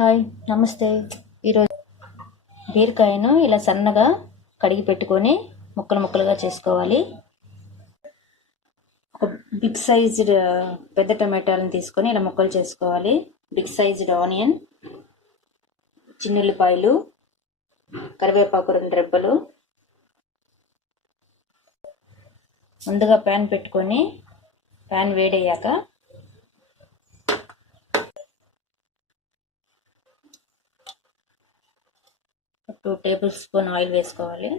Hi నమస్తే. ఈరోజు బీరకాయను ఇలా సన్నగా కడిగి పెట్టుకొని ముక్కలు ముక్కలుగా చేసుకోవాలి. ఒక బిగ్ సైజ్డ్ పెద్ద టమాటాలను తీసుకొని ఇలా ముక్కలు చేసుకోవాలి. బిగ్ సైజ్డ్ ఆనియన్, చిన్నుల్లిపాయలు, కరివేపాకు 2 రెబ్బలు. ముందుగా ప్యాన్ పెట్టుకొని ప్యాన్ వేడయ్యాక 2 టేబుల్ స్పూన్ ఆయిల్ వేసుకోవాలి.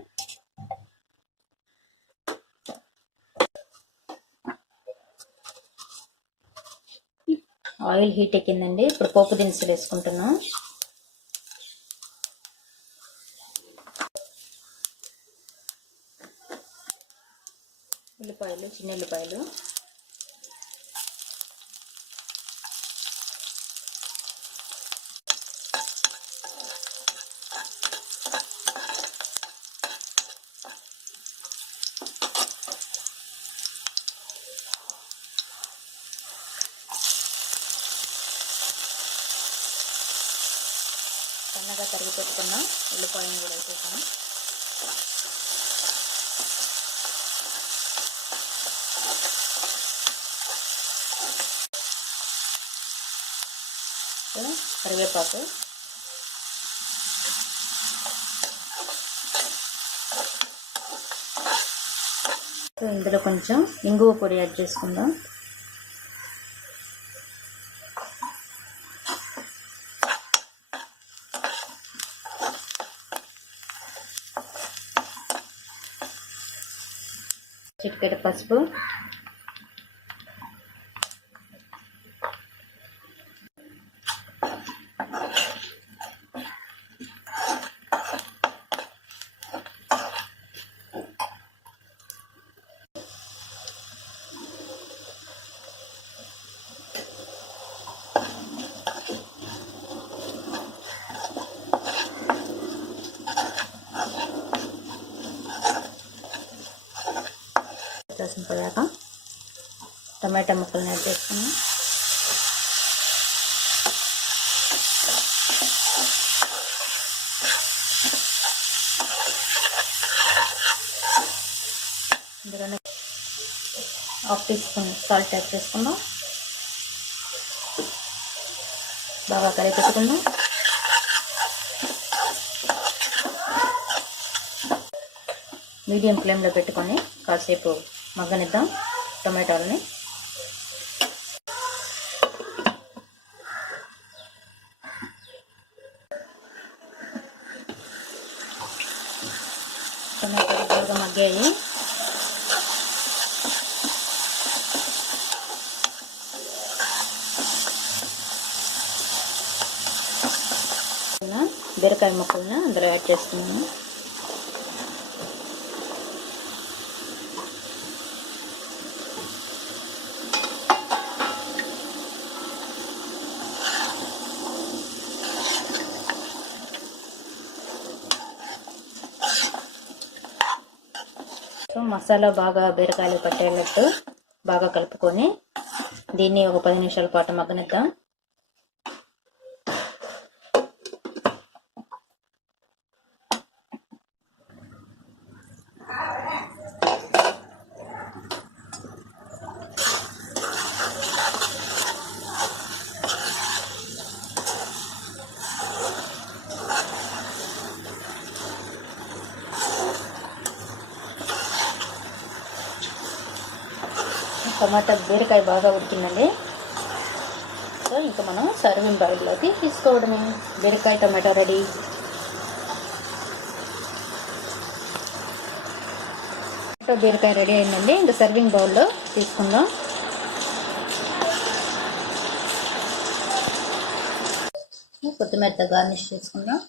ఆయిల్ హీట్ ఎక్కిందండి. ఇప్పుడు పోపు దినుసులు వేసుకుంటున్నాం. ఉల్లిపాయలు, చిన్న ఉల్లిపాయలు, సన్నగా తరిగి పెట్టుకున్న ఉల్లిపాయలను కూడా వేసేసాను. కరివేపాకు, ఇందులో కొంచెం ఇంగువ పొడి యాడ్ చేసుకుందాం. చిటికెడు పసుపు, పోయాక టమాటా ముక్కలను యాడ్ చేసుకున్నాం. ఇందులోనే 1/2 టీ స్పూన్ సాల్ట్ యాడ్ చేసుకుందాం. బాగా కలిపెట్టుకుందాం. మీడియం ఫ్లేమ్లో పెట్టుకొని కాసేపు మగ్గనిద్దాం టమాటాలని. టమాటాలు బాగా మగ్గాయి. బీరకాయ ముక్కలను అందులో యాడ్ చేస్తున్నాను. మసాలా బాగా బీరకాయలు పట్టేటట్టు బాగా కలుపుకొని దీన్ని ఒక 10 నిమిషాల పాటు మగ్గనిద్దాం. టమాటా బీరకాయ బాగా ఉడికిందండి. సో ఇంకా మనం సర్వింగ్ బౌల్లోకి తీసుకోవడమే. బీరకాయ టమాటా రెడీ. బీరకాయ రెడీ అయిందండి. ఇంకా సర్వింగ్ బౌల్లో తీసుకుందాం. కొత్తిమీరతో గార్నిష్ చేసుకుందాం.